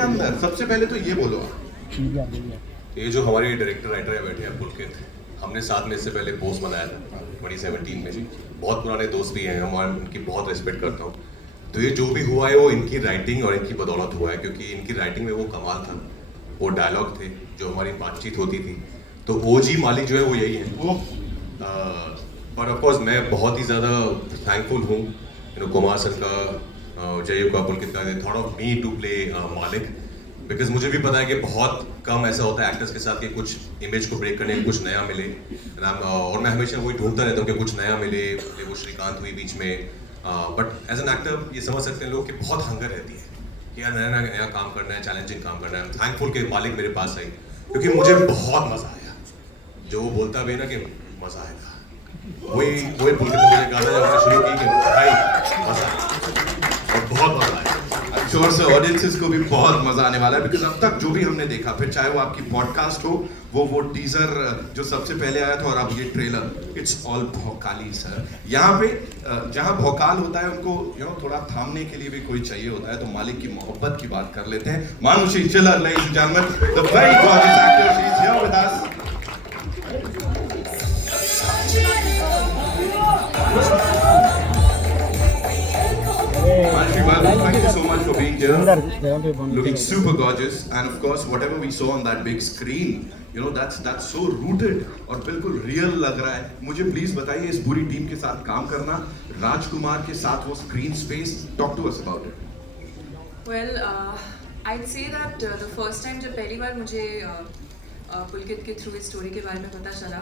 अंदर। सबसे पहले तो ये बोलो आप। ये जो हमारे डायरेक्टर राइटर है बैठे हैं पुलकित, हमने साथ में इससे पहले पोस्ट बनाया था 2017 में जी। बहुत पुराने दोस्त भी हैं, हम उनकी बहुत रिस्पेक्ट करता हूँ। तो ये जो भी हुआ है वो इनकी राइटिंग और इनकी बदौलत हुआ है, क्योंकि इनकी राइटिंग में वो कमाल था, वो डायलॉग थे, जो हमारी बातचीत होती थी। तो ओजी मालिक जो है वो यही है। पर ऑफकोर्स मैं बहुत ही ज़्यादा थैंकफुल हूँ कुमार सर का, जयू का, पुलकित का, thought of me to play Maalik. Because मुझे भी पता है कि बहुत कम ऐसा होता है एक्टर्स के साथ कि कुछ इमेज को ब्रेक करने कुछ नया मिले। और मैं हमेशा वही ढूंढता रहता हूँ कि कुछ नया मिले। वो श्रीकांत हुई बीच में, बट एज एन एक्टर ये समझ सकते हैं लोग कि बहुत हंगर रहती है कि यार नया नया काम करना है, चैलेंजिंग काम करना है। थैंकफुल कि मालिक मेरे पास आई, क्योंकि मुझे बहुत मज़ा आया। जो वो बोलता भी है ना कि मज़ा आएगा, वही पुलकित ने मुझे कहा था जब हमने शुरू की कि भाई मज़ा आएगा, और बहुत मज़ा आया। श्योर से ऑडियंसेस को भी बहुत मजा आने वाला है, बिकॉज अब तक जो भी हमने देखा, फिर चाहे वो आपकी पॉडकास्ट हो, वो टीजर जो सबसे पहले आया था, और अब ये ट्रेलर, इट्स ऑल भौकाली सर। यहाँ पे जहाँ भौकाल होता है उनको थोड़ा थामने के लिए भी कोई चाहिए होता है। तो मालिक की मोहब्बत की बात कर लेते हैं। मानुषी चिल्लर, ladies and gentlemen, the very gorgeous actor, she is here with us. Manushi, welcome. Thank you so much for being here. Looking super gorgeous, and of course, whatever we saw on that big screen, that's so rooted और बिल्कुल real लग रहा है। मुझे please बताइए, इस पूरी team के साथ काम करना, राजकुमार के साथ वो screen space, talk to us about it. Well, I'd say that the first time जब पहली बार मुझे पुलकित के थ्रू इस स्टोरी के बारे में पता चला,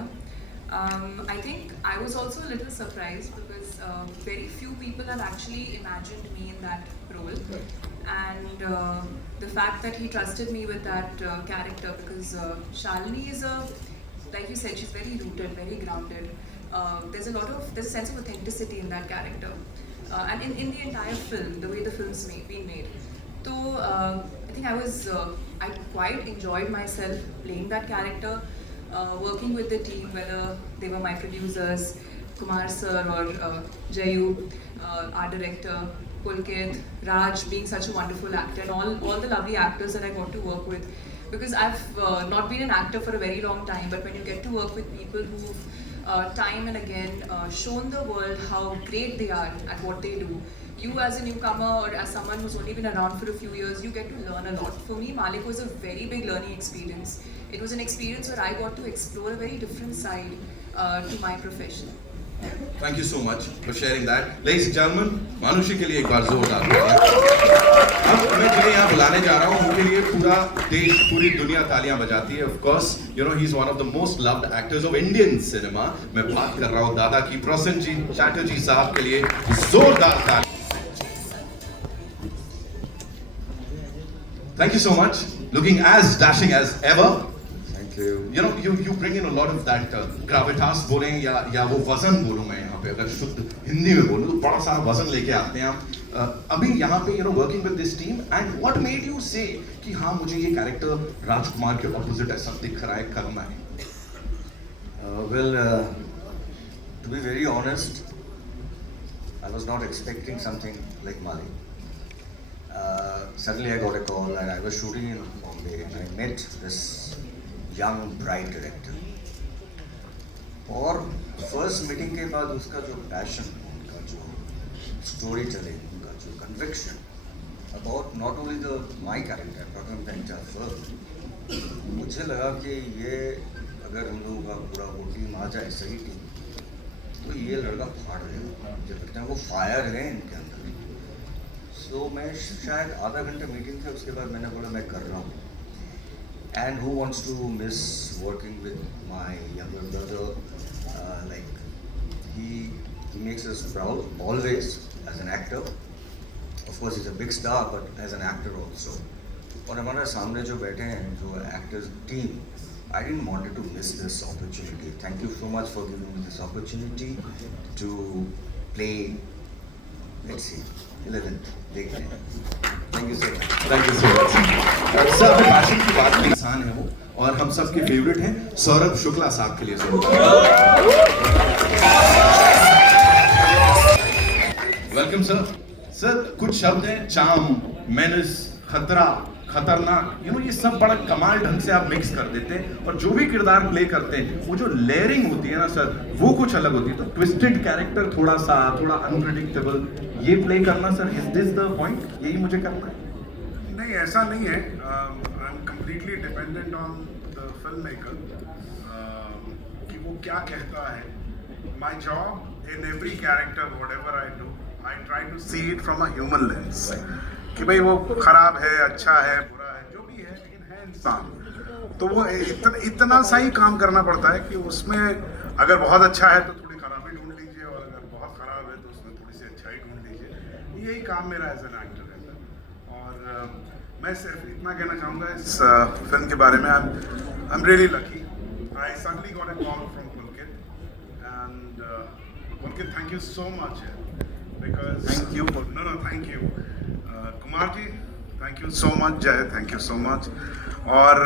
I think I was also a little surprised because very few people have actually imagined me in that role, and the fact that he trusted me with that character, because Shalini is like you said, she's very rooted, very grounded. There's a sense of authenticity in that character, and in the entire film, the way the film's been made. So I think I quite enjoyed myself playing that character. Working with the team, whether they were my producers, Kumar sir or Jayu, our director, Pulkit, Raj being such a wonderful actor, and all the lovely actors that I got to work with. Because I've not been an actor for a very long time, but when you get to work with people who've time and again shown the world how great they are at what they do, you as a newcomer or as someone who's only been around for a few years, you get to learn a lot. For me, Malik was a very big learning experience. It was an experience where I got to explore a very different side to my profession. Thank you so much for sharing that. Ladies and gentlemen, मानुषी के लिए एक बार जोरदार तालियां। अब मैं जिन्हें यहाँ बुलाने जा रहा हूँ, उनके लिए पूरा देश, पूरी दुनिया तालियां बजाती है। Of course, he's one of the most loved actors of Indian cinema. मैं बात कर रहा हूँ दादा की, प्रसेनजीत चैटर्जी साहब के लिए जोरदार तालियां। Thank you so much. Looking as dashing as ever. Thank you. You bring in a lot of that gravitas बोलें या वो वजन बोलूँ मैं यहाँ पे, अगर शुद्ध हिंदी में बोलूँ तो बड़ा सारा वजन लेके आते हैं आप। अभी यहाँ पे working with this team, and what made you say कि हाँ मुझे ये कैरेक्टर राजकुमार के ऑपोजिट ऐसा दिख रहा है, करना है? To be very honest, I was not expecting something like Mali. Suddenly I got a call, and I was shooting in Bombay, and I met this young bright director. और first meeting के बाद उसका जो passion, उनका जो story telling, उनका जो conviction about not only the my character but the entire film, मुझे लगा कि ये अगर हम लोगों का पूरा वो टीम आ जाए, सही टीम, तो ये लड़का फाड़ देगा। मुझे लगता है वो फायर है इनके अंदर। सो मैं शायद आधा घंटा मीटिंग था, उसके बाद मैंने बोला मैं कर रहा हूँ। And who wants to miss working with my younger brother, like he makes us proud always as an actor. Of course he's a big star, but as an actor also. और हमारे सामने जो बैठे हैं जो actors team, I didn't want to miss this opportunity. Thank you so much for giving me this opportunity to play. Let's see, 11th. देखते हैं। Thank you so much. Thank you so much. Sir passion की बात में इंसान है वो, और हम सब के फेवरेट हैं। सौरभ शुक्ला साहब के लिए वेलकम सर। सर कुछ शब्द हैं, चार्म, मेनस, खतरा, खतरनाक, ये सब बड़ा कमाल ढंग से आप मिक्स कर देते हैं, और जो भी किरदार प्ले करते हैं वो जो लेयरिंग होती है ना सर, वो कुछ अलग होती है। तो ट्विस्टेड कैरेक्टर थोड़ा अनप्रिडिक्टेबल, ये प्ले करना sir, is this the point, यही मुझे करना है? नहीं, ऐसा नहीं है। I am completely dependent on the film maker कि वो क्या कहता है। My job in every character whatever I do, I try to see it from a human lens, कि भाई वो खराब है, अच्छा है, बुरा है, जो भी है, लेकिन है इंसान। तो वो इतना सा ही काम करना पड़ता है कि उसमें अगर बहुत अच्छा है तो थोड़ी खराबी ढूंढ लीजिए, और अगर बहुत खराब है तो उसमें थोड़ी सी अच्छाई ढूंढ लीजिए। यही काम मेरा एज एन एक्टर रहता है। और मैं सिर्फ इतना कहना चाहूँगा इस फिल्म के बारे में, I am really lucky. I suddenly got a call from Pulkit, and Pulkit, thank you so much, because Thank you. No, thank you. Kumar ji, thank you so much. Jay, thank you so much. और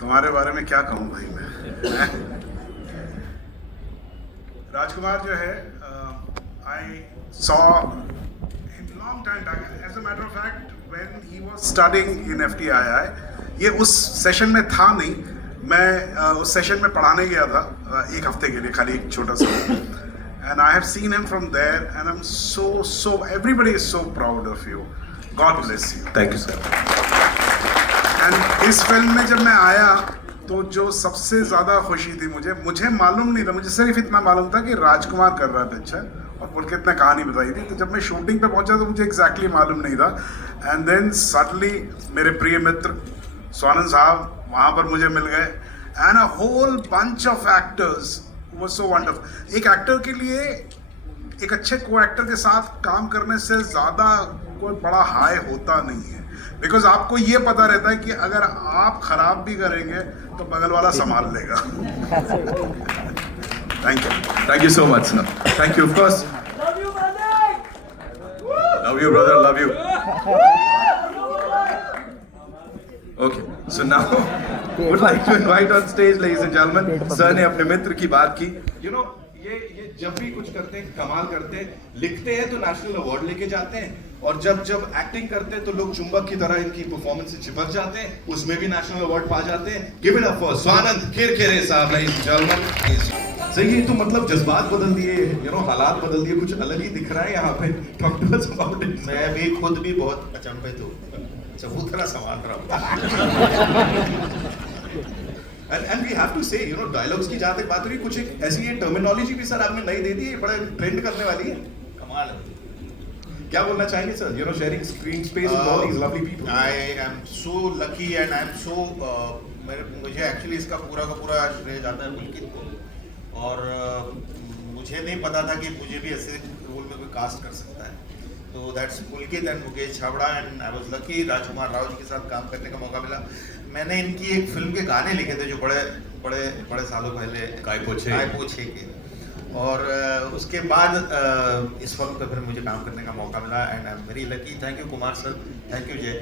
तुम्हारे बारे में क्या कहूँ भाई मैं। राजकुमार जो है, I saw in long time back, as a matter of fact when he was studying in FTII। ये उस सेशन में था नहीं, मैं उस सेशन में पढ़ाने गया था एक हफ्ते के लिए, खाली एक छोटा सा। And I have seen him from there, and I'm so everybody is so proud of you. God bless you. Thank you sir. And इस फिल्म में जब मैं आया तो जो सबसे ज़्यादा खुशी थी मुझे मालूम नहीं था, मुझे सिर्फ इतना मालूम था कि राजकुमार कर रहा है पिक्चर, और पुलकित ने कहानी बताई थी। तो जब मैं शूटिंग पे पहुंचा तो मुझे एग्जैक्टली मालूम नहीं था। एंड देन सडनली मेरे प्रिय मित्र स्वानंद साहब वहाँ पर मुझे मिल गए, and a whole bunch of actors वो सो वंडरफुल। एक एक्टर के लिए एक अच्छे को एक्टर के साथ काम करने से ज़्यादा कोई बड़ा हाई होता नहीं है, बिकॉज आपको ये पता रहता है कि अगर आप खराब भी करेंगे तो बगल वाला संभाल लेगा। Thank you so much sir, thank you. Of course, love you brother, love you. Okay, so now would like to invite on stage, ladies and gentlemen, sir ने अपने मित्र की बात की। ये जब भी कुछ करते हैं, कमाल करते हैं, लिखते हैं तो नेशनल अवार्ड लेके जाते हैं, और जब एक्टिंग करते हैं तो लोग चुंबक की तरह इनकी परफॉर्मेंस से चिपक जाते हैं, उसमें भी नेशनल अवार्ड पा जाते हैं। Give it up for Swanand Kirkire साहब, ladies and gentlemen। सही है, तो मतलब जज्बात बदल दिए, हालात बदल दिए, कुछ अलग ही दिख रहा है यहाँ पे। Talk to us about it. मैं भी खुद भी बहुत अचंभित हूँ, चबूतरा संभाल रहा हूँ। And we have to say, dialogues की जहाँ तक बात हुई, कुछ एक ऐसी ये टर्मिनोलॉजी भी सर आपने नई दे दी है, बड़ा ट्रेंड करने वाली है। कमाल है। क्या बोलना चाहेंगे sir? Sharing screen space with all these lovely people. I am so lucky and I am so मुझे एक्चुअली इसका पूरा का पूरा श्रेय जाता है पुलकित को, और मुझे नहीं पता था कि मुझे भी ऐसे रोल में कोई कास्ट कर सकता है। तो that's Pulkit and Mukesh Chhabra, and I was lucky Rajkummar Rao ji के साथ काम करने का मौका मिला। मैंने इनकी एक फिल्म के गाने लिखे थे जो बड़े सालों पहले, काय पोछे के, और उसके बाद इस फिल्म पे फिर मुझे काम करने का मौका मिला, and I am very lucky. Thank you Kumar sir, thank you जय,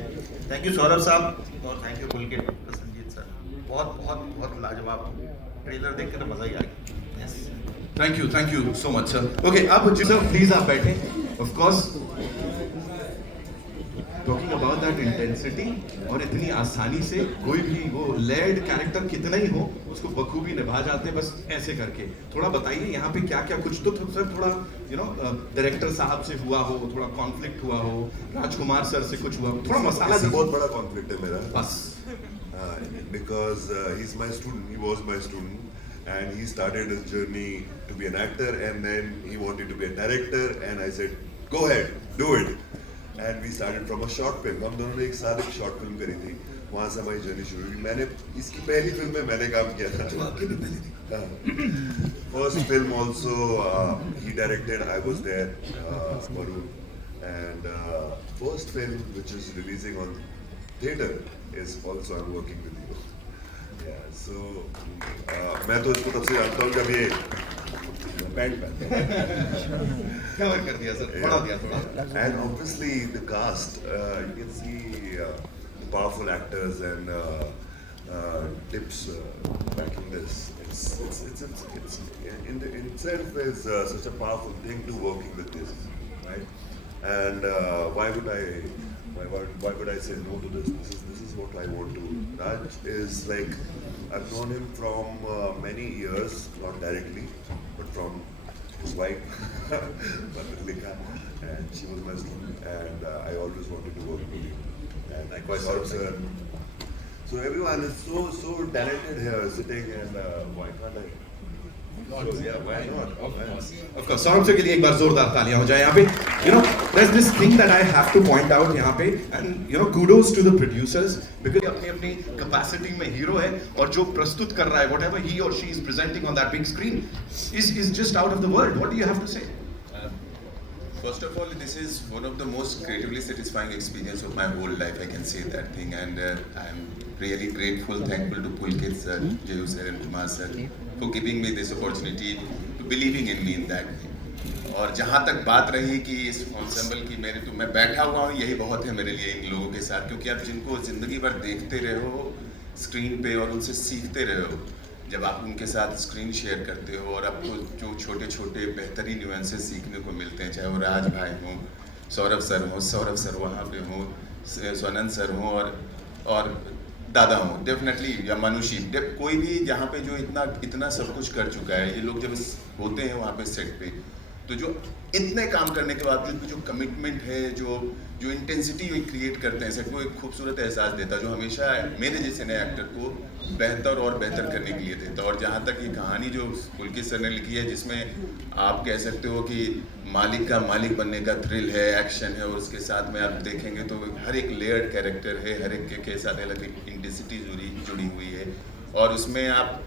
थैंक यू सौरभ साहब, और thank you Pulkit Sanjeet sir. बहुत बहुत बहुत लाजवाब ट्रेलर देख के तो मज़ा ही आ गया। Yes, thank you so much sir. Okay, अब सर प्लीज आप बैठे। Of course, talking about that intensity, और इतनी आसानी से कोई भी वो लेयर्ड कैरेक्टर कितना ही हो उसको बखूबी निभा जाते हैं, बस ऐसे करके। थोड़ा बताइए यहाँ पे क्या क्या, कुछ तो सर थोड़ा डायरेक्टर साहब से हुआ हो, थोड़ा कॉन्फ्लिक्ट हुआ हो, राजकुमार सर से कुछ हुआ हो, थोड़ा मसाला इससे दीजिए। बहुत बड़ा कॉन्फ्लिक्ट है मेरा, बस because he's my student, he was my student, and he started his journey to be an actor, and then he wanted to be a director, and I said, go ahead, do it. And we started from a short film. हम दोनों ने एक साथ एक short film करी थी, वहाँ से हमारी जर्नी शुरू हुई। मैंने इसकी पहली फिल्म में मैंने काम किया था, जो आपकी भी पहली थी। First film also he directed, I was there, Varun, and first film which is releasing on theater is also I'm working with you. Yeah, so मैं तो इसको तब से जानता हूँ जब ये पैंट पहनता हूँ। कवर कर दिया सर, बढ़ा दिया थोड़ा। And obviously the cast, you can see the powerful actors and tips backing this. It's in itself is such a powerful thing to working with this, right? And why would I why would I say no to this? This is what I want to. Raj is like, I've known him from many years, not directly, but from his wife, Matrika, and she was my student, and I always wanted to work with him. And Likewise, Saurabh sir. sir. So everyone is so talented here, sitting, and why can't I? So, yeah, why not? Of course, Saurabh sir के लिए एक बार जोरदार तालियां हो जाए यहाँ पे. You know, there's this thing that I have to point out यहाँ पे, and you know, kudos to the producers because अपनी अपनी capacity में hero है और जो प्रस्तुत कर रहा है, whatever he or she is presenting on that big screen is just out of the world. What do you have to say? First of all, this is one of the most creatively satisfying experience of my whole life. I can say that thing, and I'm really grateful, thankful to Pulkit sir, Jayu sir, and Kumar sir for giving me this opportunity, to believing in me in that way. और जहाँ तक बात रही कि इस ensemble की मैं बैठा हुआ हूँ, यही बहुत है मेरे लिए इन लोगों के साथ, क्योंकि आप जिनको जिंदगी भर देखते रहे हो स्क्रीन पे और उनसे सीखते रहे हो, जब आप उनके साथ स्क्रीन शेयर करते हो और आपको जो छोटे छोटे बेहतरीन न्यूएंसेस सीखने को मिलते हैं, चाहे वो राज भाई हों, सौरभ सर वहाँ पे हों, स्वानंद सर हों और दादा हों, डेफिनेटली, या मनुषी, कोई भी जहाँ पे जो इतना सब कुछ कर चुका है, ये लोग जब होते हैं वहाँ पे सेट पे, तो जो इतने काम करने के बावजूद भी जो कमिटमेंट है, जो इंटेंसिटी क्रिएट करते हैं सेट को, एक खूबसूरत एहसास देता है जो हमेशा मेरे जैसे नए एक्टर को बेहतर और बेहतर करने के लिए देता है. और जहाँ तक ये कहानी जो पुलकित सर ने लिखी है, जिसमें आप कह सकते हो कि मालिक का मालिक बनने का थ्रिल है, एक्शन है, और उसके साथ में आप देखेंगे तो हर एक लेयर्ड कैरेक्टर है, हर एक के साथ अलग इंटेंसिटी जुड़ी हुई है, और उसमें आप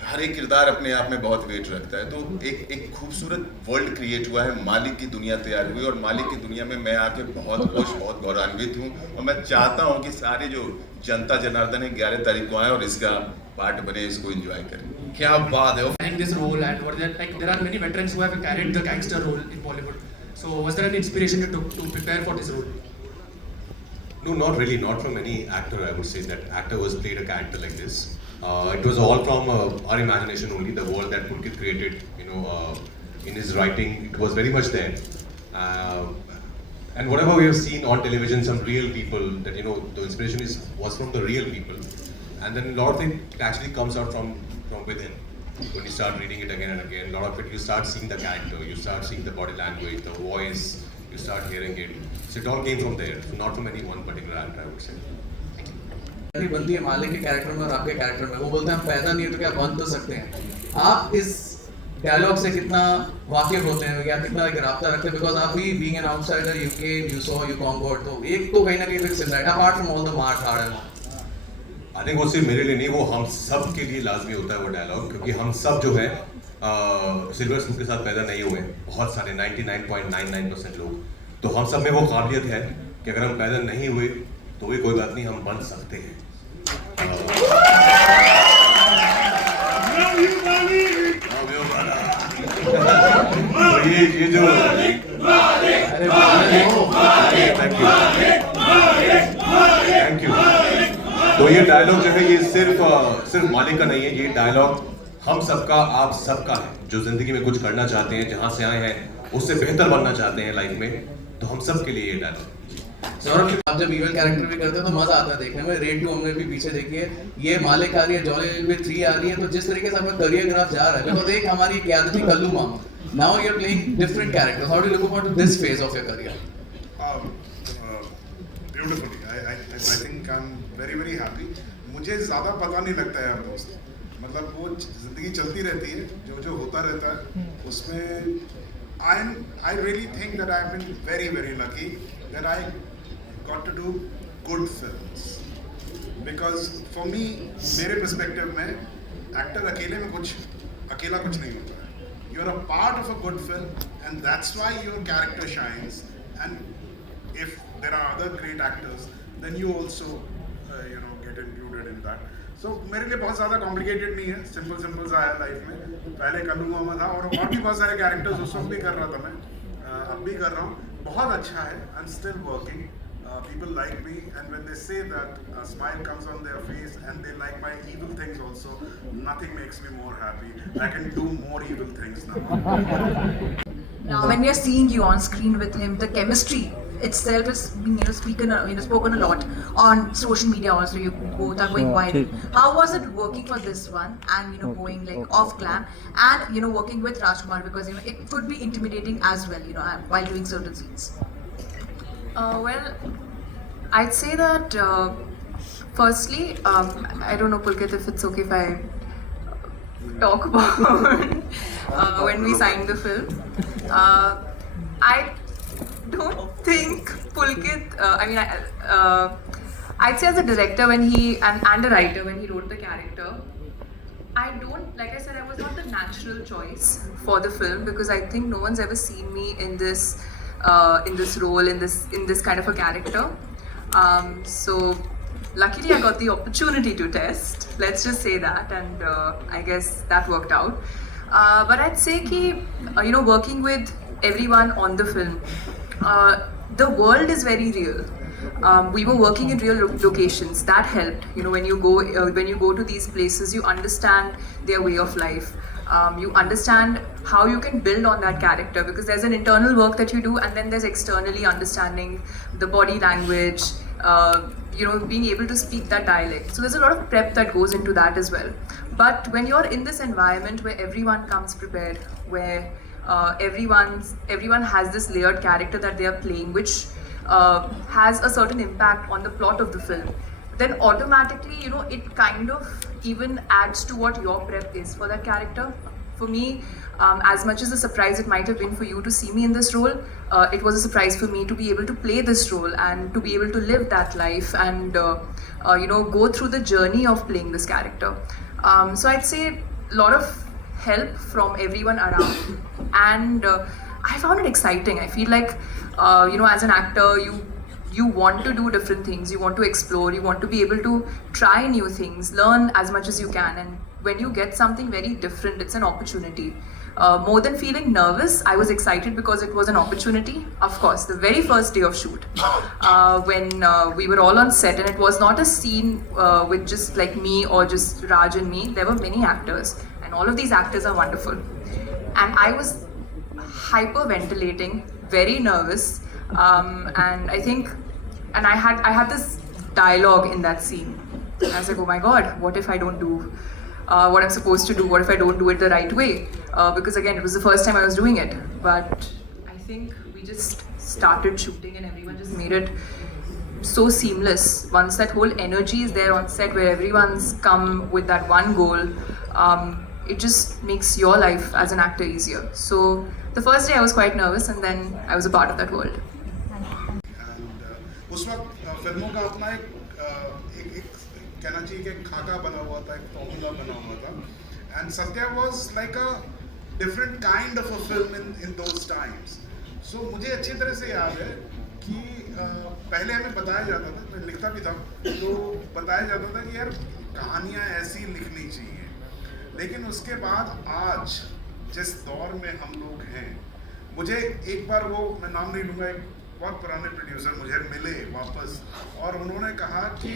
हर एक किरदार अपने आप में बहुत वेट रखता है. तो एक खूबसूरत वर्ल्ड क्रिएट हुआ है, मालिक की दुनिया तैयार हुई, और मालिक की दुनिया में मैं आके बहुत खुश, बहुत गौरवान्वित हूँ, और मैं चाहता हूँ कि सारे जो जनता जनार्दन है 11 तारीख को आए और इसका पार्ट बने, इसको एंजॉय करें. क्या बात है. Playing this role, and what there are many veterans who have carried the gangster role in Bollywood. So was there any inspiration you took to prepare for this role? No, not really. Not from any actor. I would say that actor who has played a character like this. It was all from our imagination only. The world that Pulkit created, in his writing, it was very much there. And whatever we have seen on television, some real people that the inspiration was from the real people. And then a lot of it actually comes out from within. When you start reading it again and again, a lot of it you start seeing the character, you start seeing the body language, the voice, you start hearing it. So it all came from there, so not from any one particular actor, I would say. बनती है मालिक के character में और आपके character में, वो बोलते हैं हम पैदा नहीं तो क्या बन तो सकते हैं. आप इस डायलॉग से कितना वाकिफ होते हैं या कितना एक राब्ता रखते हैं, बिकॉज आप भी being an outsider, you came, you saw, you conquered, तो एक तो कहीं ना कहीं फिक्स है apart from all the mart hard and I think वो सिर्फ मेरे लिए नहीं, वो हम सब के लिए लाजमी होता है वो डायलॉग, क्योंकि हम सब जो है सिल्वर स्पून के साथ पैदा नहीं हुए. बहुत सारे 99.99% लोग, तो हम सब में वो काबिलियत है कि अगर हम पैदा नहीं हुए तो भी कोई बात नहीं, हम बन सकते हैं. तो ये जो थैंक यू. तो ये डायलॉग जो है ये सिर्फ मालिक का नहीं है, ये डायलॉग हम सबका, आप सबका है, जो जिंदगी में कुछ करना चाहते हैं, जहाँ से आए हैं उससे बेहतर बनना चाहते हैं लाइफ में, तो हम सब के लिए ये डायलॉग. सौरभ, आप जब इवल कैरेक्टर भी करते हो तो मजा आता है देखने में. रेड 2 हमने भी पीछे देखी है, ये मालिक आ रही है, जॉली रेलवे 3 आ रही है, तो जिस तरीके से आपका करियर ग्राफ जा रहा है, तो एक हमारी याद थी Kallu Mama, now you are playing different characters. How do you look upon to this phase of your career? Beautifully, I think I am very very happy. मुझे ज़्यादा पता नहीं लगता है यार दोस्त, मतलब वो ज़िंदगी चलती रहती है, जो होता रहता है उसमें. I really think that I've been very very lucky that I got to do good films, because for me, मेरे perspective में actor अकेले कुछ नहीं होता है. You're a part of a good film, and that's why your character shines. And if there are other great actors, then you also get included in that. So मेरे लिए बहुत ज़्यादा complicated नहीं है, simple सा है लाइफ में. पहले कल्लू मामा था और भी बहुत सारे कैरेक्टर्स उस वक्त भी कर रहा था मैं, अब भी कर रहा हूँ. बहुत अच्छा है. I'm still working. People like me, and when they say that a smile comes on their face and they like my evil things also, nothing makes me more happy. I can do more evil things now. Now when we are seeing you on screen with him, the chemistry itself is being spoken a lot on social media. Also, you both are going viral. How was it working for this one and going like off glam and working with Rajkumar, because it could be intimidating as well while doing certain scenes. Well, I'd say that firstly, I don't know, Pulkit, if it's okay if I talk about when we signed the film. I don't think Pulkit, I'd say as a director when and a writer when he wrote the character, like I said, I was not the natural choice for the film, because I think no one's ever seen me in this role, in this kind of a character. So luckily I got the opportunity to test, let's just say that, and I guess that worked out. But I'd say that, working with everyone on the film, the world is very real. We were working in real locations. That helped. When you go to these places, you understand their way of life. You understand how you can build on that character, because there's an internal work that you do, and then there's externally understanding the body language, being able to speak that dialect. So there's a lot of prep that goes into that as well. But when you're in this environment where everyone comes prepared, where everyone has this layered character that they are playing, which has a certain impact on the plot of the film, then automatically, it kind of even adds to what your prep is for that character. For me, as much as a surprise it might have been for you to see me in this role, it was a surprise for me to be able to play this role and to be able to live that life and go through the journey of playing this character. So I'd say a lot of help from everyone around, and I found it exciting. I feel like as an actor, you want to do different things, you want to explore, you want to be able to try new things, learn as much as you can, and when you get something very different, it's an opportunity. More than feeling nervous, I was excited because it was an opportunity. Of course, the very first day of shoot, when we were all on set, and it was not a scene with just like me or just Raj and me, there were many actors, and all of these actors are wonderful. And I was hyperventilating, very nervous, and I had this dialogue in that scene. I was like, oh my god, what if I don't do what I'm supposed to do? What if I don't do it the right way? Because again, it was the first time I was doing it. But I think we just started shooting and everyone just made it so seamless. Once that whole energy is there on set, where everyone's come with that one goal, it just makes your life as an actor easier. So the first day I was quite nervous, and then I was a part of that world. उस वक्त फिल्मों का अपना एक कहना चाहिए कि खाका बना हुआ था, एक फॉर्मूला बना हुआ था, and Satya was like a different kind of a film in those times. So मुझे अच्छी तरह से याद है कि पहले हमें बताया जाता था, मैं लिखता भी था, तो बताया जाता था कि यार कहानियाँ ऐसी लिखनी चाहिए. लेकिन उसके बाद आज जिस दौर में हम लोग हैं, मुझे एक बार वो, मैं नाम नहीं लूँगा, एक बहुत पुराने प्रोड्यूसर मुझे मिले वापस, और उन्होंने कहा कि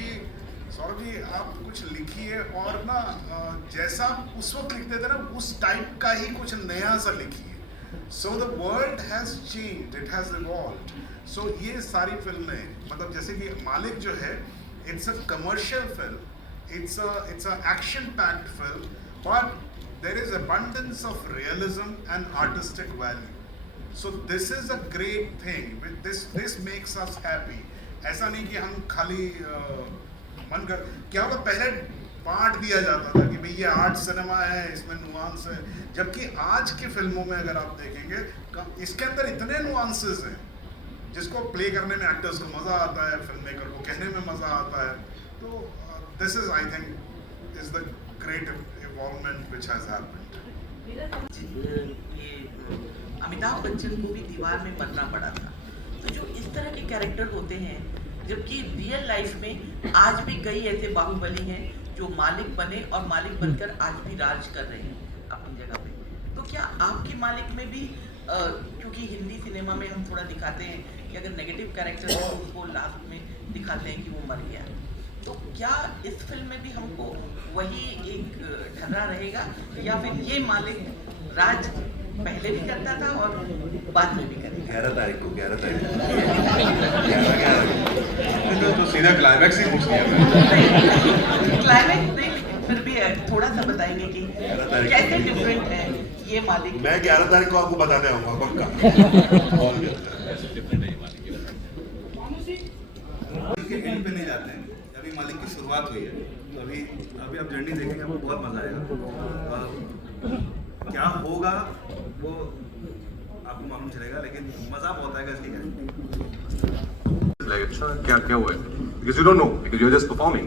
सौरभ जी आप कुछ लिखिए, और ना जैसा उस वक्त लिखते थे ना, उस टाइप का ही कुछ नया सा लिखिए. So the world has changed, it has evolved. So ये सारी फिल्में, मतलब जैसे कि मालिक जो है, it's a commercial film, it's a action packed film, but there is abundance of realism and artistic value. So this is a great thing. This makes us happy. ऐसा नहीं कि हम खाली मन कर, क्या होता, पहले बांट दिया जाता था कि भाई ये आर्ट सिनेमा है, इसमें नुआंस है, जबकि आज की फिल्मों में अगर आप देखेंगे, इसके अंदर इतने नुआंसेस हैं जिसको प्ले करने में एक्टर्स को मज़ा आता है, फिल्म मेकर को कहने में मज़ा आता है. तो this is, I think, is the great involvement which has happened. Amitabh Bachchan को भी दीवार में बनना पड़ा था. तो जो इस तरह के कैरेक्टर होते हैं, जबकि रियल लाइफ में आज भी कई ऐसे बाहुबली हैं जो मालिक बने और मालिक बनकर आज भी राज कर रहे हैं अपनी जगह पे. तो क्या आपकी मालिक में भी, क्योंकि हिंदी सिनेमा में हम थोड़ा दिखाते हैं कि अगर नेगेटिव कैरेक्टर हो तो उसको लास्ट में दिखाते हैं कि वो मर गया, तो क्या इस फिल्म में भी हमको वही एक ढर्रा रहेगा, या फिर ये मालिक राज पहले भी करता था और बाद में भी करेगा? 11 तारीख को 11 तारीख को तो सीधा क्लाइमैक्स ही पूछ लिया क्लाइमेक्स नहीं, लेकिन फिर भी थोड़ा सा बताएंगे कि 11 तारीख को कैसे डिफरेंट है ये मालिक। मैं 11 तारीख को आपको बताने आऊंगा पक्का। के एंड पे नहीं जाते हैं, अभी मालिक की शुरुआत हुई है, तो अभी आप जर्नी देखेंगे, आपको बहुत मजा आएगा। क्या होगा वो आपको मालूम चलेगा, लेकिन मजा बहुत आएगा इसकी गारंटी। Like, क्या हुआ है? Because you don't know, because you're just performing.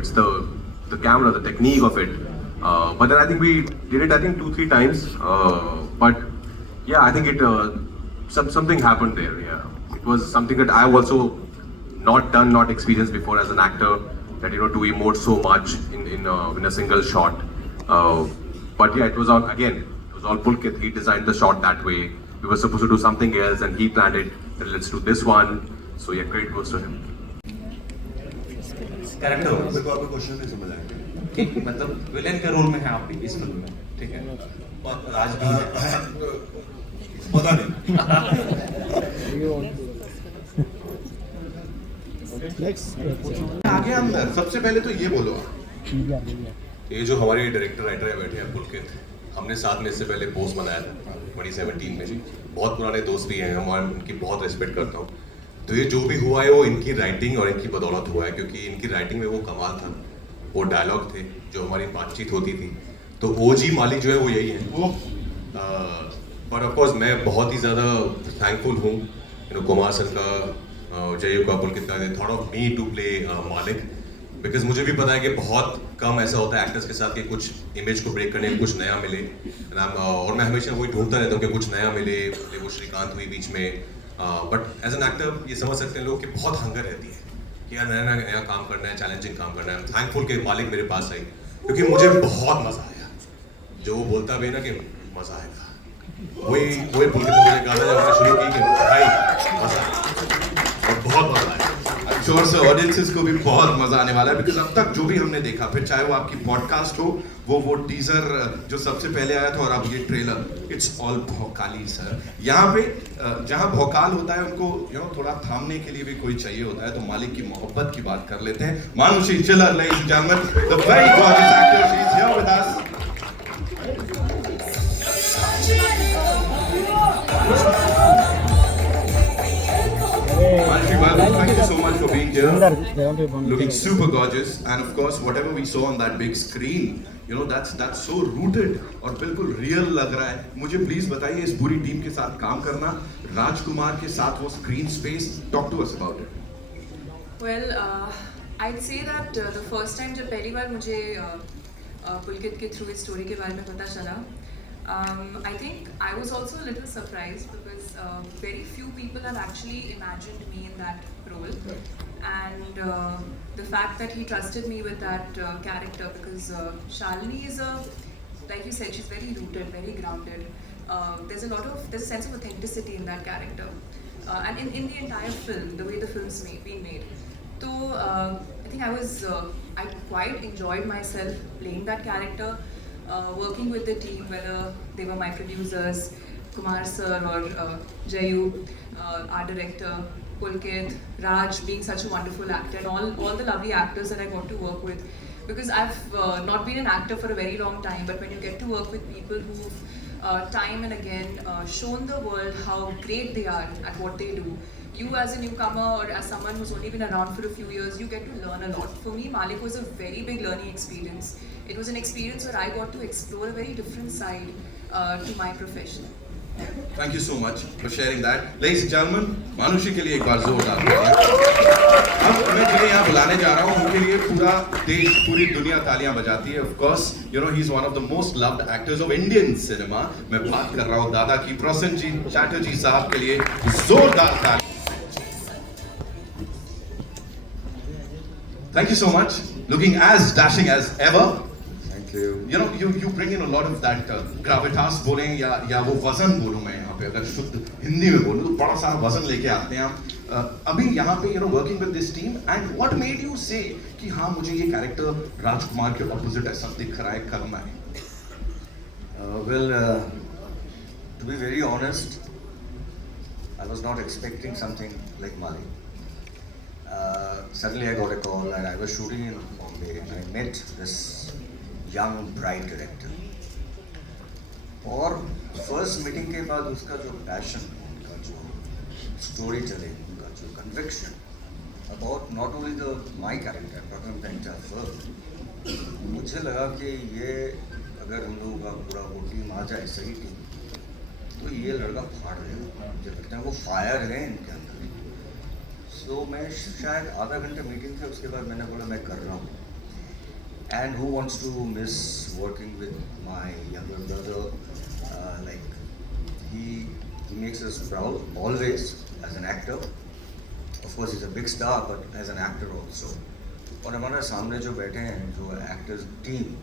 It's the camera, the technique of it. But then I think we did it, I think 2-3 times. But yeah, I think it something happened there. Yeah, it was something that I've also not experienced before as an actor. That to emote so much in a single shot. But yeah, it was all Pulkit. He designed the shot that way. We were supposed to do something else, and he planned it. That let's do this one. So yeah, credit goes to him. Character मेरे को आपका question नहीं समझ आया। ठीक, मतलब villain के role में है आप इस फिल्म में, ठीक है? राज भी है। पता नहीं। आगे अंदर सबसे पहले तो ये बोलो आप। ये जो हमारे डायरेक्टर राइटर है बैठे हैं पुलकित, हमने साथ में इससे पहले पोस्ट बनाया था 2017 में। बहुत पुराने दोस्त भी हैं, हम उनकी बहुत रिस्पेक्ट करता हूँ। तो ये जो भी हुआ है वो इनकी राइटिंग और इनकी बदौलत हुआ है, क्योंकि इनकी राइटिंग में वो कमाल था, वो डायलॉग थे, जो हमारी बातचीत होती थी। तो ओजी मालिक जो है वो यही है। पर ऑफकोर्स मैं बहुत ही ज़्यादा थैंकफुल हूँ कुमार सर का, जयू का, पुलकित का, thought of me to play Maalik. Because मुझे भी पता है कि बहुत कम ऐसा होता है एक्टर्स के साथ कि कुछ इमेज को ब्रेक करने में कुछ नया मिले, और मैं हमेशा वही ढूंढता रहता हूँ कि कुछ नया मिले। वो श्रीकांत हुई बीच में, बट एज एन एक्टर ये समझ सकते हैं लोग कि बहुत हंगर रहती है कि यार नया काम करना है, चैलेंजिंग काम करना है। थैंकफुल कि मालिक मेरे पास आई, क्योंकि मुझे बहुत मज़ा आया। जो वो बोलता भी ना कि मज़ा आएगा, वही पुलकित ने मुझे गाना जब मैंने शुरू की कि भाई मज़ा आएगा, और बहुत मज़ा आया। श्योर से ऑडियंसेस को भी बहुत मजा आने वाला है, बिकॉज अब तक जो भी हमने देखा, फिर चाहे वो आपकी पॉडकास्ट हो, वो टीजर जो सबसे पहले आया था, और अब ये ट्रेलर, इट्स ऑल भौकाली सर। यहाँ पे जहाँ भौकाल होता है उनको थोड़ा थामने के लिए भी कोई चाहिए होता है, तो मालिक की मोहब्बत की बात कर लेते हैं। मानुषी चिल्लर, ladies and gentlemen, the very gorgeous actor, she is here with us. Manushi, welcome. Thank you so much for being here. Looking super gorgeous, and of course, whatever we saw on that big screen, that's so rooted और बिल्कुल real लग रहा है। मुझे please बताइए, इस पूरी team के साथ काम करना, राजकुमार के साथ वो screen space, talk to us about it. Well, I'd say that the first time जब पहली बार मुझे पुलकित के थ्रू इस स्टोरी के बारे में पता चला, I think I was also a little surprised because very few people have actually imagined me in that role, and the fact that he trusted me with that character, because Shalini is like you said, she's very rooted, very grounded. There's a sense of authenticity in that character, and in the entire film, the way the film's been made. So I think I quite enjoyed myself playing that character. Working with the team, whether they were my producers, Kumar sir or Jayu, our director, Pulkit, Raj being such a wonderful actor, and all the lovely actors that I got to work with. Because I've not been an actor for a very long time, but when you get to work with people who've time and again shown the world how great they are at what they do, you as a newcomer or as someone who's only been around for a few years, you get to learn a lot. For me, Malik was a very big learning experience. It was an experience where I got to explore a very different side to my profession. Thank you so much for sharing that. Ladies and gentlemen, मानुषी के लिए एक बार जोरदार तालियां। अब मैं जिन्हें यहाँ बुलाने जा रहा हूँ, उनके लिए पूरा देश, पूरी दुनिया तालियां बजाती है। Of course, he's one of the most loved actors of Indian cinema. मैं बात कर रहा हूँ दादा की, प्रसन्नजीत चैटर्जी साहब के लिए जोरदार तालियां। Thank you so much. Looking as dashing as ever. Thank you. You bring in a lot of that gravitas बोलें या वो वजन बोलूँ मैं यहाँ पे, अगर शुद्ध हिंदी में बोलूँ तो बड़ा सारा वजन लेके आते हैं आप। अभी यहाँ पे working with this team, and what made you से कि हाँ मुझे ये कैरेक्टर राजकुमार के ऑपोजिट ऐसा दिख रहा है, करना है? Well, to be very honest, I was not expecting something like Malik. Suddenly I got a call and I was shooting in Bombay and I met this young bright director. और first meeting के बाद उसका जो passion, उनका जो story telling, उनका जो conviction about not only the my character but the entire film, मुझे लगा कि ये अगर हम लोगों का पूरा वो टीम आ जाए, सही टीम, तो ये लड़का फाड़ देगा। मुझे लगता है वो फायर है इनके अंदर। सो मैं शायद आधा घंटा मीटिंग थे, उसके बाद मैंने बोला मैं कर रहा हूँ। And who wants to miss working with my younger brother? Like he makes us proud always as an actor. Of course, he's a big star, but as an actor also. और हमारे सामने जो बैठे हैं, जो actors team,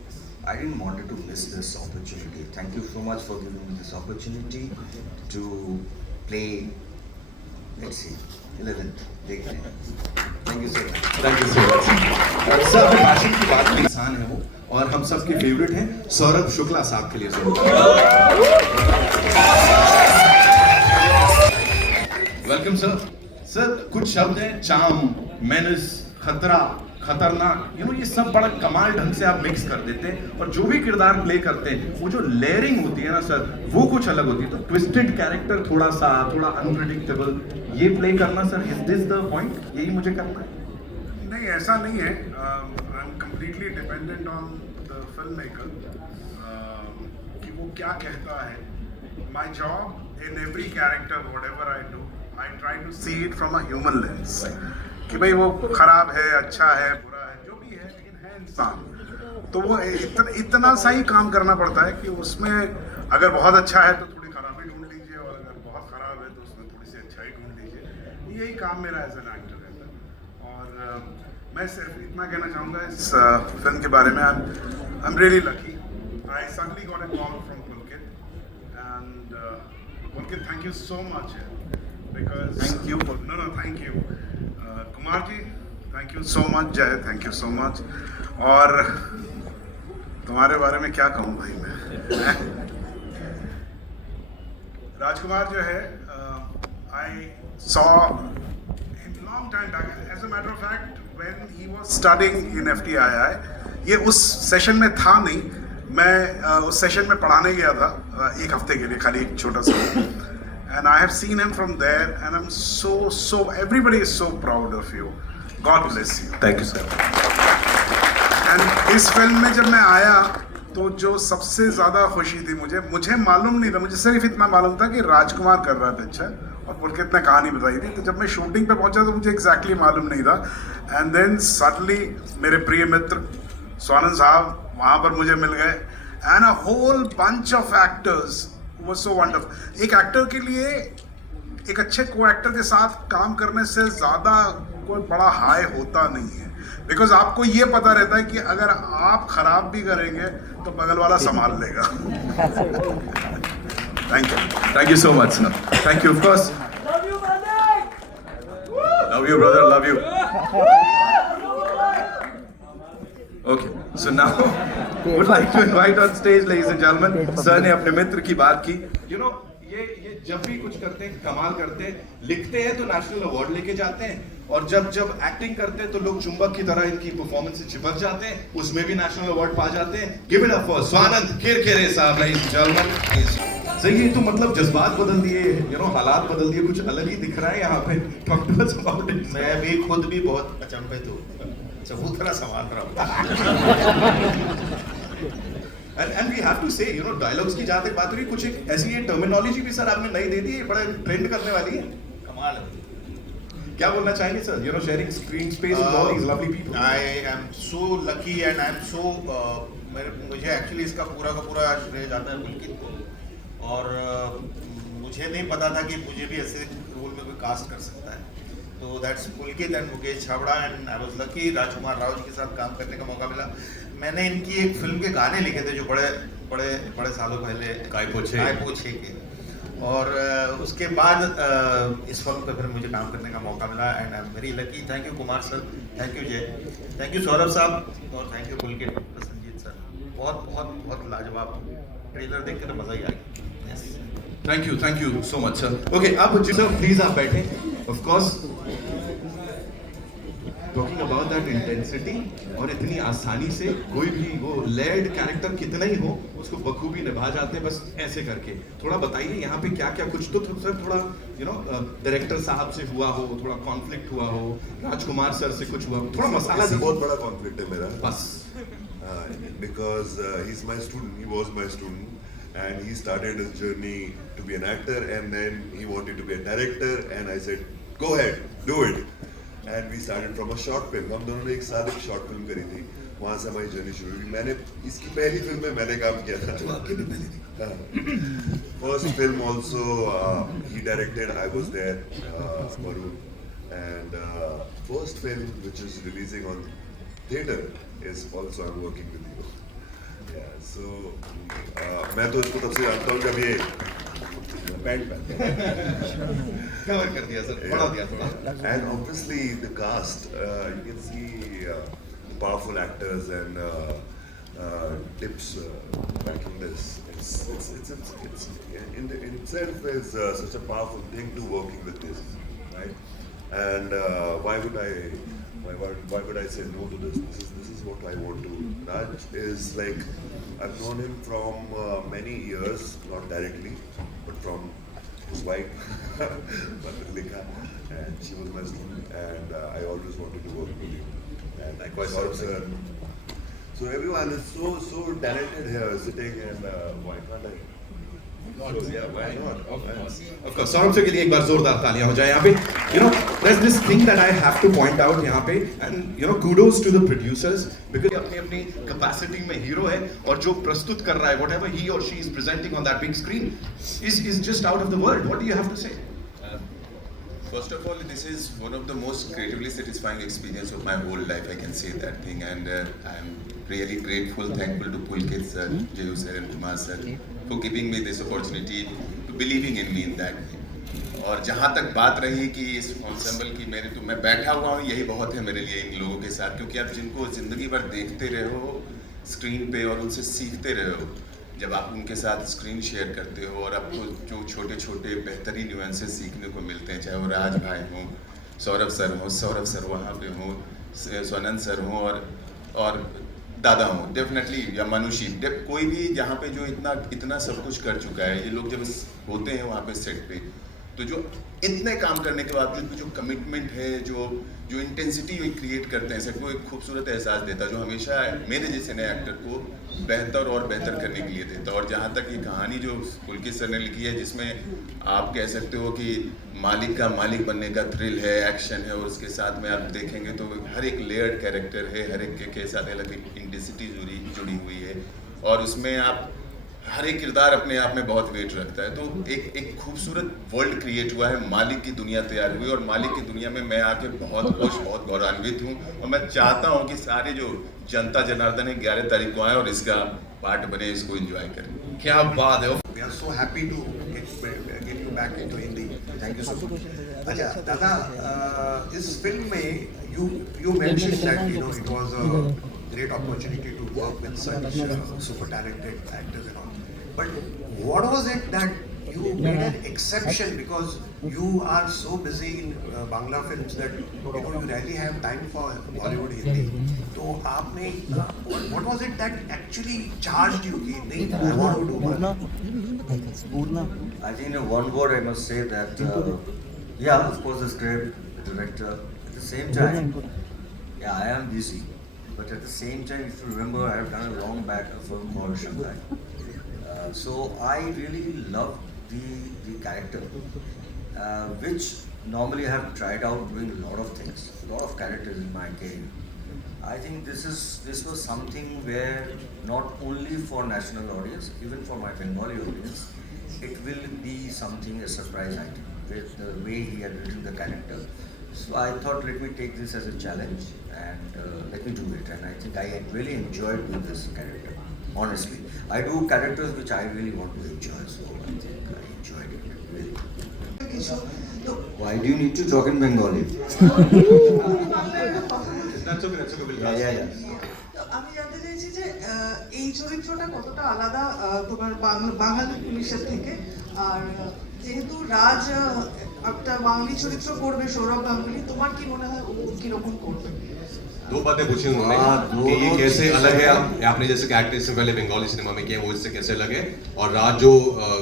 I didn't want to miss this opportunity. Thank you so much for giving me this opportunity to play. Let's see, 11th. देखते हैं। Thank you so much. Thank you so much sir. अपने passion की बात में इंसान है वो, और हम सबके फेवरेट हैं सौरभ शुक्ला साहब के लिए वेलकम सर। सर कुछ शब्द हैं, चार्म, मेनस, खतरा, खतरनाक, ये सब बड़ा कमाल ढंग से आप मिक्स कर देते हैं, और जो भी किरदार प्ले करते हैं वो जो लेयरिंग होती है ना सर, वो कुछ अलग होती है। तो ट्विस्टेड कैरेक्टर, थोड़ा अनप्रेडिक्टेबल, ये प्ले करना sir, is this the point, यही मुझे करना है? नहीं, ऐसा नहीं है। I am completely dependent on the film maker कि वो क्या कहता है। My job in every character whatever I do, I try to see it from a human lens, कि भाई वो खराब है, अच्छा है, बुरा है, जो भी है, लेकिन है इंसान। तो वो इतना सा ही काम करना पड़ता है कि उसमें अगर बहुत अच्छा है तो थोड़ी खराबी ढूंढ लीजिए, और अगर बहुत खराब है तो उसमें थोड़ी सी अच्छाई ढूंढ लीजिए। यही काम मेरा एज एन एक्टर रहता है। और मैं सिर्फ इतना कहना चाहूँगा इस फिल्म के बारे में, I am really lucky. I suddenly got a call from Pulkit, and Pulkit thank you so much, because thank you, thank you Kumar ji, thank you so much, Jay, thank you so much. और तुम्हारे बारे में क्या कहूँ भाई मैं राजकुमार जो है, I saw him long time back, as a matter of fact when he was studying in FTII। ये उस सेशन में था नहीं, मैं उस सेशन में पढ़ाने गया था एक हफ्ते के लिए, खाली एक छोटा सा। And I have seen him from there, and I'm so everybody is so proud of you. God bless you. Thank you sir. And इस फिल्म में जब मैं आया तो जो सबसे ज़्यादा खुशी थी मुझे मालूम नहीं था, मुझे सिर्फ इतना मालूम था कि राजकुमार कर रहा था अच्छा, और पुलकित ने कहानी बताई थी। तो जब मैं शूटिंग पे पहुंचा तो मुझे एग्जैक्टली मालूम नहीं था। एंड देन सडनली मेरे प्रिय मित्र स्वानंद साहब वहाँ पर मुझे मिल गए, and a whole bunch of actors was so wonderful। एक एक्टर के लिए एक अच्छे को एक्टर के साथ काम करने से ज़्यादा कोई बड़ा हाई होता नहीं है, बिकॉज आपको ये पता रहता है कि अगर आप खराब भी करेंगे तो बगल वाला संभाल लेगा। Thank you so much sir. Thank you, of course, love you brother, love you. Okay, so now would like to invite on stage, ladies and gentlemen, sir ने अपने मित्र की बात की। ये जब भी कुछ करते हैं कमाल करते हैं, लिखते हैं तो नेशनल अवार्ड लेके जाते हैं, और जब एक्टिंग करते हैं तो लोग चुंबक की तरह इनकी परफॉर्मेंस से चिपक जाते हैं, उसमें भी नेशनल अवार्ड पा जाते हैं। Give it up for Swanand Kirkire साहब, ladies and gentlemen। सही है, तो मतलब जज्बात बदल दिए, हालात बदल दिए, कुछ अलग ही दिख रहा है यहाँ पे। Talk to us about it. मैं भी खुद भी बहुत अचंभित हूँ, चबूतरा संभाल रहा हूँ। And we have to say, dialogues की जहाँ तक बात हुई, कुछ एक ऐसी ये टर्मिनोलॉजी भी सर आपने नई दे दी है, बड़ा ट्रेंड करने वाली है। कमाल है। क्या बोलना चाहेंगे sir? Sharing screen space with all these lovely people. I am so lucky and I am so, मुझे एक्चुअली इसका पूरा का पूरा श्रेय जाता है पुलकित को, और मुझे नहीं पता था कि मुझे भी ऐसे रोल में कोई कास्ट कर सकता है। तो that's Pulkit and Mukesh Chhabra, and I was lucky Rajkummar Rao ji के साथ काम करने का मौका मिला। मैंने इनकी एक फिल्म के गाने लिखे थे जो बड़े सालों पहले, काय पोछे के, और उसके बाद इस फिल्म पे फिर मुझे काम करने का मौका मिला, and I am very lucky. Thank you Kumar sir, thank you जय, थैंक यू सौरभ साहब, और thank you Pulkit, Sanjeet sir. बहुत बहुत बहुत लाजवाब ट्रेलर देख कर मज़ा ही आ गया। Yes. Thank you so much sir. Okay, अब सर प्लीज आप बैठे। Of course talking about that intensity, और इतनी आसानी से कोई भी वो लेड कैरेक्टर कितना ही हो उसको बखूबी निभा जाते हैं, बस ऐसे करके। थोड़ा बताइए यहाँ पे क्या क्या, कुछ तो सर थोड़ा डायरेक्टर साहब से हुआ हो, थोड़ा कॉन्फ्लिक्ट हुआ हो, राजकुमार सर से कुछ हुआ हो, थोड़ा मसाला इससे दीजिए। बहुत बड़ा कॉन्फ्लिक्ट है मेरा, बस because he's my student, he was my student, and he started his journey to be an actor, and then he wanted to be a director, and I said, go ahead, do it. And we started from a short film. हम दोनों ने एक साथ एक short film करी थी, वहाँ से हमारी जर्नी शुरू हुई। मैंने इसकी पहली फिल्म में मैंने काम किया था, जो आपकी भी पहली थी। First film also he directed, I was there, Varun, and first film which is releasing on theatre is also I'm working with you. Yeah, so मैं तो इसको तब से जानता हूँ जब ये पैंट पहनता है। कवर कर दिया सर, बढ़ा दिया थोड़ा। And obviously the cast, you can see powerful actors and tips backing this. It's in itself is such a powerful thing to working with this, right? And why would I say no to this? This is what I want to. Raj is like, I've known him from many years, not directly, but from his wife, Matrika, and she was my student, and I always wanted to work with you. And Likewise, Saurabh sir. sir. So everyone is so talented here, sitting, and why can't I? Yeah, why not? Of course, Saurabh sir के लिए एक बार जोरदार तालियां हो जाए यहाँ पे। There's this thing that I have to point out यहाँ पे, and kudos to the producers, because अपनी capacity में हीरो है, और जो प्रस्तुत कर रहा है, whatever he or she is presenting on that big screen is just out of the world. What do you have to say? First of all, this is one of the most creatively satisfying experience of my whole life. I can say that thing, and I'm really grateful, thankful to Pulkit sir, Jayu sir, and Kumar sir for giving me this opportunity, to believing in me in that way. और जहाँ तक बात रही कि इस ensemble की, मैं बैठा हुआ हूँ, यही बहुत है मेरे लिए इन लोगों के साथ, क्योंकि आप जिनको जिंदगी भर देखते रहे हो स्क्रीन पे और उनसे सीखते रहे हो, जब आप उनके साथ स्क्रीन शेयर करते हो और आपको जो छोटे छोटे बेहतरीन न्यूएंसेस सीखने को मिलते हैं, चाहे वो राज भाई हों, सौरभ सर वहाँ पे हों, स्वानंद सर हों, और दादा हों डेफिनेटली, या मनुषी, कोई भी जहाँ पे जो इतना सब कुछ कर चुका है, ये लोग जब होते हैं वहाँ पे सेट पे, तो जो इतने काम करने के बावजूद जो कमिटमेंट है, जो इंटेंसिटी वे क्रिएट करते हैं, सबको एक खूबसूरत एहसास देता है, जो हमेशा मेरे जैसे नए एक्टर को बेहतर और बेहतर करने के लिए देता है। और जहाँ तक ये कहानी जो पुलकित सर ने लिखी है, जिसमें आप कह सकते हो कि मालिक का मालिक बनने का थ्रिल है, एक्शन है, और उसके साथ में आप देखेंगे तो हर एक लेयर्ड कैरेक्टर है, हर एक के साथ अलग एक इंटेंसिटी जुड़ी हुई है, और उसमें आप हर एक किरदार अपने आप में बहुत वेट रखता है। तो एक खूबसूरत वर्ल्ड क्रिएट हुआ है, मालिक की दुनिया तैयार हुई, और मालिक की दुनिया में मैं आके बहुत खुश, बहुत गौरवान्वित हूँ, और मैं चाहता हूँ कि सारे जो जनता जनार्दन है 11 तारीख को आए और इसका पार्ट बने, इसको एंजॉय करें। क्या बात है। We are so happy to get you back into Hindi. Thank you so much. अच्छा दादा, इस फिल्म में you mentioned that it was a great opportunity to work with such super talented actors and all. But what was it that you made an exception, because you are so busy in Bangla films that you rarely have time for Bollywood Hindi. तो आपने what was it that actually charged you कि नहीं I want to do that? I think in one word I must say that yeah, of course the script, the director, at the same time, yeah, I am busy, but at the same time, if you remember, I have done a long back a film called Shanghai. So I really loved the character, which normally I have tried out doing a lot of things, a lot of characters in my career. I think this was something where not only for national audience, even for my Bengali audience, it will be something, a surprise item with the way he had written the character. So I thought, let me take this as a challenge and let me do it. And I think I really enjoyed doing this character. Honestly, I do characters which I really want to enjoy, so I think I enjoyed it really. So, why do you need to talk in Bengali? That's okay, Yeah. আমি জানতে চাইছি যে এই চরিত্রটা কতটা আলাদা তোমার বাঙালি পুলিশের থেকে, আর যেহেতু রাজ একটা বাঙালি চরিত্র করবে, সৌরভ গাঙ্গুলি, তোমার কি মনে হয় ও কিরকম করবে? दो बातें पूछी उन्होंने कि ये कैसे अलग है, आपने जैसे कि एक्टर से पहले बंगाली सिनेमा में किया वो इससे कैसे अलग है, और राज जो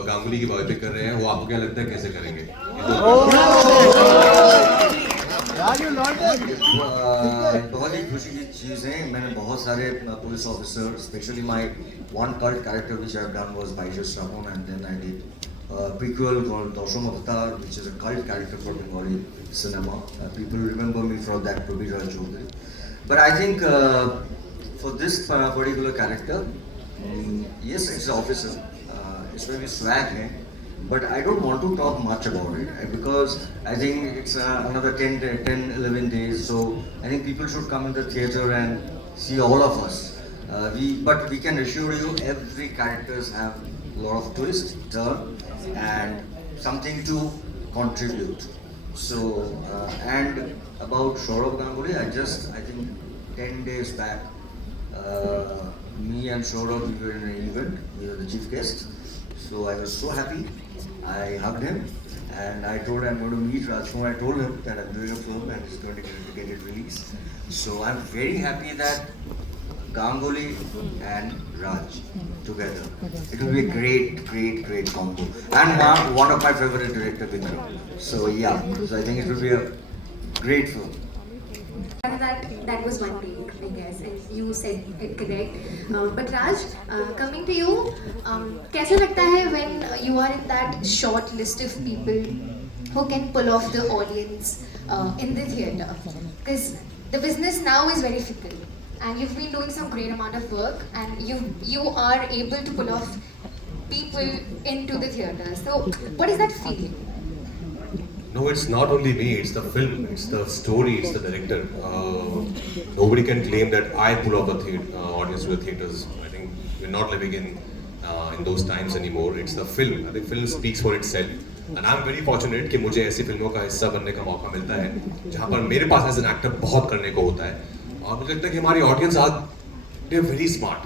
गांगुली की बायोपिक कर रहे हैं वो आपको क्या लगता है कैसे करेंगे? बहुत ही खुशी की चीज़ है। मैंने बहुत सारे police officer, specially my one cult character which I have done was Byjus Raman, and then I did prequel called Dosham Avatar, which is a cult character for Bengali cinema. People remember me for that, Prabir Choudhury. But I think for this particular character, yes, it's an officer. It's very swag, but I don't want to talk much about it because I think it's another 10-11 days. So I think people should come in the theater and see all of us. But we can assure you, every characters have a lot of twist, turn, and something to contribute. So and about Saurabh Ganguly, I think 10 days back, me and Saurabh, we were in an event. We were the chief guest. So I was so happy. I hugged him and I told him I'm going to meet Rajkumar. I told him that I'm doing a film and he's going to get it released. So I'm very happy that Ganguly and Raj together. It will be a great combo. And one of my favorite director, Vikram. So yeah, so I think it will be a great film. That was one take, I guess, and you said it correct. But Raj, coming to you, कैसा लगता है when you are in that short list of people who can pull off the audience in the theatre? Because the business now is very fickle, and you've been doing some great amount of work, and you are able to pull off people into the theatre. So, what is that feeling? No, it's not only me, it's the film, it's the story, it's the director. Nobody can claim that I pull off the audience to the theaters. I think we're not living in those times anymore. It's the film. I think film speaks for itself. And I'm very fortunate कि मुझे ऐसी फिल्मों का हिस्सा बनने का मौका मिलता है जहाँ पर मेरे पास एज एन एक्टर बहुत करने को होता है, और मुझे लगता है कि हमारी ऑडियंस आज they are very smart.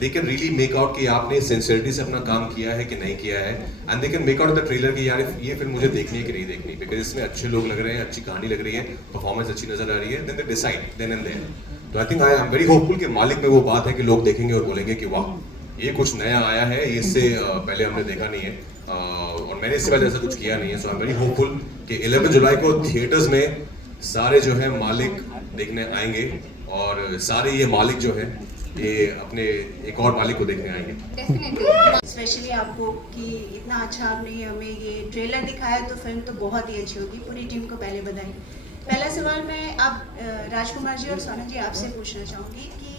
They can really make out कि आपने सिंसियरिटी से अपना काम किया है कि नहीं किया है, and they can make out the trailer कि यार ये फिल्म मुझे देखनी है कि नहीं देखनी, because इसमें अच्छे लोग लग रहे हैं, अच्छी कहानी लग रही है, परफॉर्मेंस अच्छी नजर आ रही है, then they decide then and there. तो I think I am very hopeful कि मालिक में वो बात है कि लोग देखेंगे और बोलेंगे कि वाह ये कुछ नया आया है, ये इससे पहले हमने देखा नहीं है, और मैंने इससे पहले ऐसा कुछ किया नहीं है. So I am very hopeful कि 11 जुलाई को थिएटर्स में सारे जो है मालिक देखने आएंगे, और सारे ये मालिक जो है ये अपने एक और मालिक को देखने आएंगे. स्पेशली आपको कि इतना अच्छा आपने हमें ये ट्रेलर दिखाया, तो फिल्म तो बहुत ही अच्छी होगी. पूरी टीम को पहले बधाई. पहला सवाल मैं आप राजकुमार जी और सोनम जी आपसे पूछना चाहूँगी कि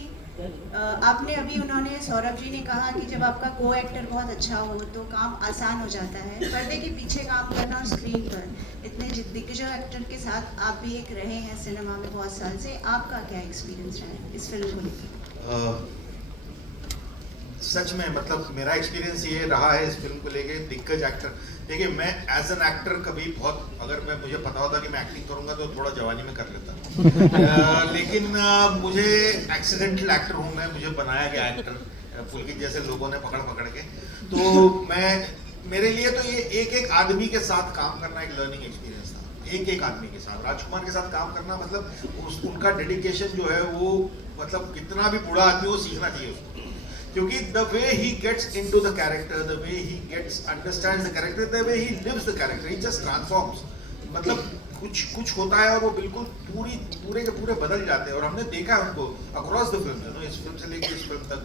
आपने अभी उन्होंने सौरभ जी ने कहा कि जब आपका को एक्टर बहुत अच्छा हो तो काम आसान हो जाता है. पर्दे के पीछे काम करना और स्क्रीन पर इतने दिग्गज एक्टर के साथ आप भी एक रहे हैं सिनेमा में बहुत साल से, आपका क्या एक्सपीरियंस रहा है इस फिल्म को लेकर? सच में मतलब मेरा एक्सपीरियंस ये रहा है इस फिल्म को लेके, दिग्गज एक्टर. देखिए मैं एज एन एक्टर कभी बहुत, अगर मुझे पता होता कि मैं एक्टिंग करूंगा तो थोड़ा जवानी में कर लेता. लेकिन मुझे एक्सीडेंटल एक्टर हूँ मैं, मुझे बनाया गया एक्टर पुलकित जैसे लोगों ने पकड़ के. तो मेरे लिए तो ये एक आदमी के साथ काम करना एक लर्निंग एक्सपीरियंस था. एक आदमी के साथ, राजकुमार के साथ काम करना मतलब उनका डेडिकेशन जो है वो, मतलब कितना भी बूढ़ा आदमी हो सीखना चाहिए उसको, क्योंकि the way he gets into the character, the way he gets understands the character, the way he lives the character, he just transforms. मतलब कुछ होता है और वो बिल्कुल पूरे के पूरे बदल जाते हैं, और हमने देखा है उनको अक्रॉस द फिल्म, इस फिल्म से लेकर इस फिल्म तक.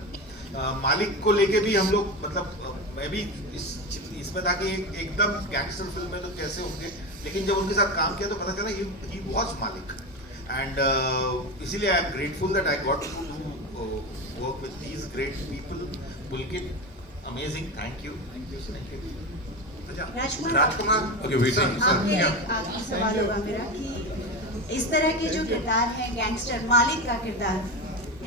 मालिक को लेके भी हम लोग, मतलब मैं भी इसमें था कि एकदम गैंगस्टर फिल्म में तो कैसे होंगे, लेकिन जब उनके साथ काम किया तो पता चला ही वॉज मालिक. एंड इसीलिए I am grateful that I got to work with these great people. Pulkit, amazing. Thank you. Rajkumar, आपकी सवाल होगा मेरा कि इस तरह के जो किरदार है गैंगस्टर, मालिक का किरदार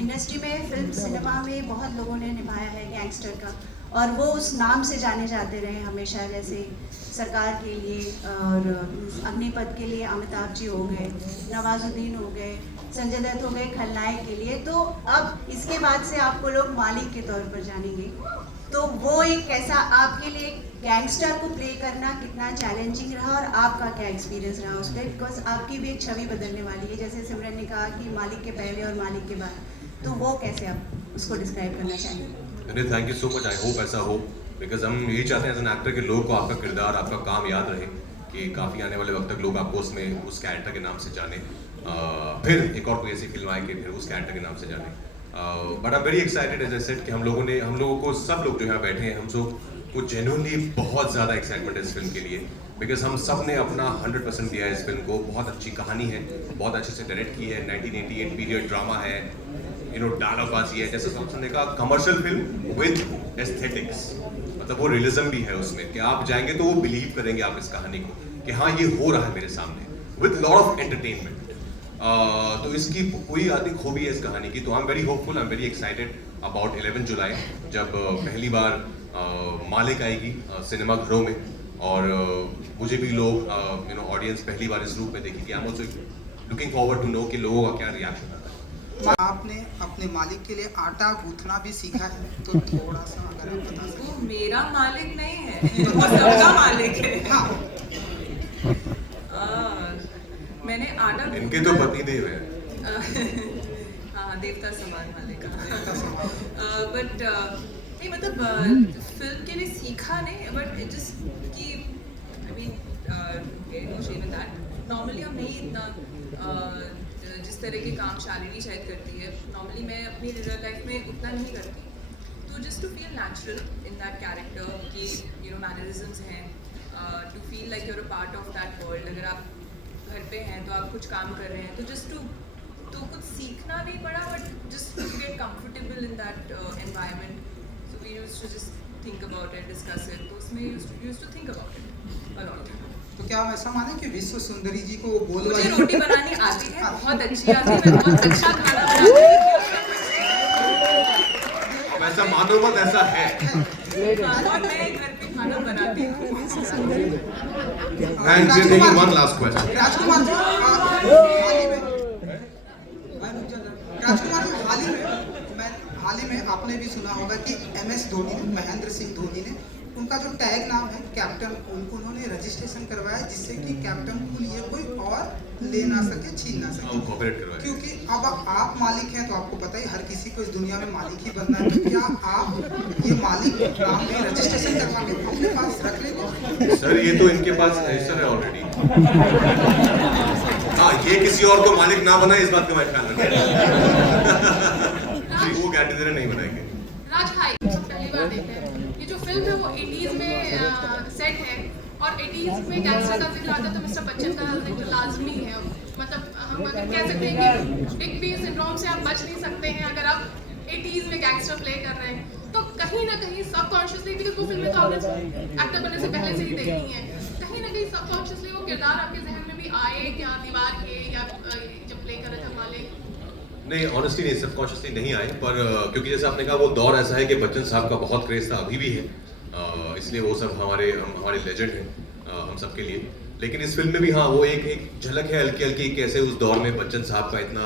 इंडस्ट्री में, फिल्म सिनेमा में बहुत लोगों ने निभाया है गैंगस्टर का, और वो उस नाम से जाने जाते रहे हमेशा. जैसे सरकार के लिए और अग्निपथ के लिए अमिताभ जी हो गए, नवाजुद्दीन हो गए, संजय दत्त हो गए खलनायक के लिए, तो अब इसके बाद से आपको लोग मालिक के तौर पर जानेंगे, तो वो एक कैसा आपके लिए गैंगस्टर को प्ले करना कितना चैलेंजिंग रहा और आपका क्या एक्सपीरियंस रहा उस पर, बिकॉज आपकी भी एक छवि बदलने वाली है, जैसे सिमरन ने कहा कि मालिक के पहले और मालिक के बाद, तो वो कैसे आप उसको डिस्क्राइब करना चाहेंगे? Thank you so much, I hope ऐसा हो, बिकॉज हम यही चाहते हैं एज एन एक्टर कि लोगों को आपका किरदार, आपका काम याद रहे, कि काफ़ी आने वाले वक्त तक लोग आपको उसमें उस कैरेक्टर के नाम से जाने, फिर एक और कोई ऐसी फिल्म आए कि फिर उस कैरेक्टर के नाम से जाने। But I am very excited as I said कि हम लोगों को सब लोग जो यहाँ बैठे हैं, हम सब को जेन्युइनली बहुत ज़्यादा एक्साइटमेंट है इस फिल्म के लिए, बिकॉज हम सब ने अपना 100% दिया है इस फिल्म को। बहुत अच्छी कहानी है, बहुत अच्छे से डायरेक्ट की है, 1988 पीरियड ड्रामा है, डायलॉगबाजी है, जैसे सबने कहा कमर्शियल फिल्म विद एस्थेटिक्स, मतलब वो रियलिज्म भी है उसमें कि आप जाएंगे तो वो बिलीव करेंगे आप इस कहानी को कि हाँ ये हो रहा है मेरे सामने, विद लॉट ऑफ एंटरटेनमेंट। तो इसकी पूरी आदि खूबी है इस कहानी की। तो आई am very hopeful, I am very excited about 11 जुलाई जब पहली बार मालिक आएगी सिनेमा घरों में, और मुझे भी लोग ऑडियंस पहली बार इस रूप में देखेगी। I am also looking forward to know कि लोगों का क्या रिएक्शन आता है। आपने अपने मालिक के लिए आटा गूंथना भी सीखा है, तो थोड़ा सा अगर आप बता सकें। वो मेरा मालिक नहीं है, वो सबका मालिक है। मैंने आटा इनके तो पति देव है। हाँ, देवता समान मालिक। बट नहीं, मतलब फिल्म के लिए सीखा नहीं, बट जस्ट कि आई मीन दैट नॉर्मली हम नहीं इतना जिस तरह के काम शालिनी शायद करती है, नॉर्मली मैं अपनी रियल लाइफ में उतना नहीं करती। तो just to feel natural in that character कि मैनरिज्म्स हैं, to feel like you're a part of that world. अगर आप घर पे हैं तो आप कुछ काम कर रहे हैं, तो जस्ट तो कुछ सीखना नहीं पड़ा, but just to get comfortable in that environment. So we used to just think about it, discuss it, तो उसमें used to think about it a lot. तो क्या हम ऐसा माने कि विश्व सुंदरी जी को बोल मुझे रोटी बनानी आती है, बहुत अच्छी आती है, मैं बहुत अच्छा खाना बनाती हूँ। ऐसा मानो मत, ऐसा है। और मैं घर पे खाना बनाती हूँ। And we're taking one last question. Rajkumar ji, हाल ही में आपने भी सुना होगा कि MS धोनी ने, महेंद्र सिंह धोनी ने, उनका जो टैग नाम है कैप्टन, उन्होंने रजिस्ट्रेशन करवाया जिससे कि कैप्टन को ये कोई और ले ना सके, छीन ना सके, क्योंकि अब आप मालिक हैं तो आपको पता ही हर किसी को इस दुनिया में मालिक ही बनना है। तो क्या आप ये मालिक नाम में रजिस्ट्रेशन करवा के अपने पास रख लेंगे? सर ये तो इनके पास रजिस्टर है ऑलरेडी। हाँ, ये किसी और को मालिक ना बनाए, इस बात का मैं ख्याल रखूंगा। वो गारंटी नहीं बनाएंगे। राज भाई पहली बार देख रहे हैं, ये जो फिल्म है वो 80s में सेट है, और 80s में गैंगस्टर का जिक्र आता है तो मिस्टर बच्चन का जिक्र लाजमी है। मतलब हम अगर कह सकते हैं कि बिग बी सिंड्रोम से आप बच नहीं सकते हैं अगर आप 80s में गैंगस्टर प्ले कर रहे हैं, तो कहीं ना कहीं सबकॉन्शियसली, बिकॉज वो फिल्में तो आपने एक्टर बनने से पहले से ही देखी हैं, कहीं ना कहीं सबकॉन्शियसली वो किरदार आपके जहन में भी आए क्या दीवार के, या जब प्ले कर रहे थे मालिक? नहीं, ऑनेस्टली नहीं, सबकॉन्शियसली नहीं आए, पर क्योंकि जैसे आपने कहा वो दौर ऐसा है कि बच्चन साहब का बहुत क्रेज था, अभी भी है, इसलिए वो सब हमारे लेजेंड हैं हम सब के लिए। लेकिन इस फिल्म में भी हाँ वो एक झलक है हल्की हल्की, कैसे उस दौर में बच्चन साहब का इतना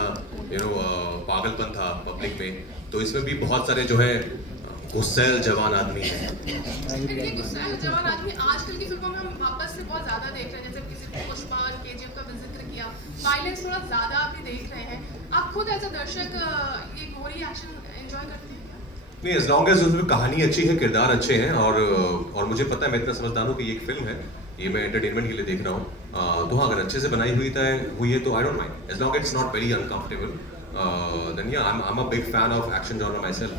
पागलपन था पब्लिक में। तो इसमें भी बहुत सारे जो है गुस्सैल जवान आदमी हैं। ये गुस्सैल जवान आदमी आजकल की फिल्मों में हम वापस से बहुत ज़्यादा देख रहे हैं, जैसे किसी पुष्पा और KGF का भी जिक्र किया, वायलेंस थोड़ा ज़्यादा आप भी देख रहे हैं। आप खुद एज अ दर्शक ये गोरी एक्शन एंजॉय करते हैं? नहीं, एज लॉन्ग एज उसमें कहानी अच्छी है, किरदार अच्छे हैं, और मुझे पता है, मैं इतना समझदार हूँ कि ये एक फिल्म है, ये मैं एंटरटेनमेंट के लिए देख रहा हूँ। तो हाँ, अगर अच्छे से बनाई हुई है तो I don't mind, as long it's not very uncomfortable, then yeah I am a big fan of action genre my self.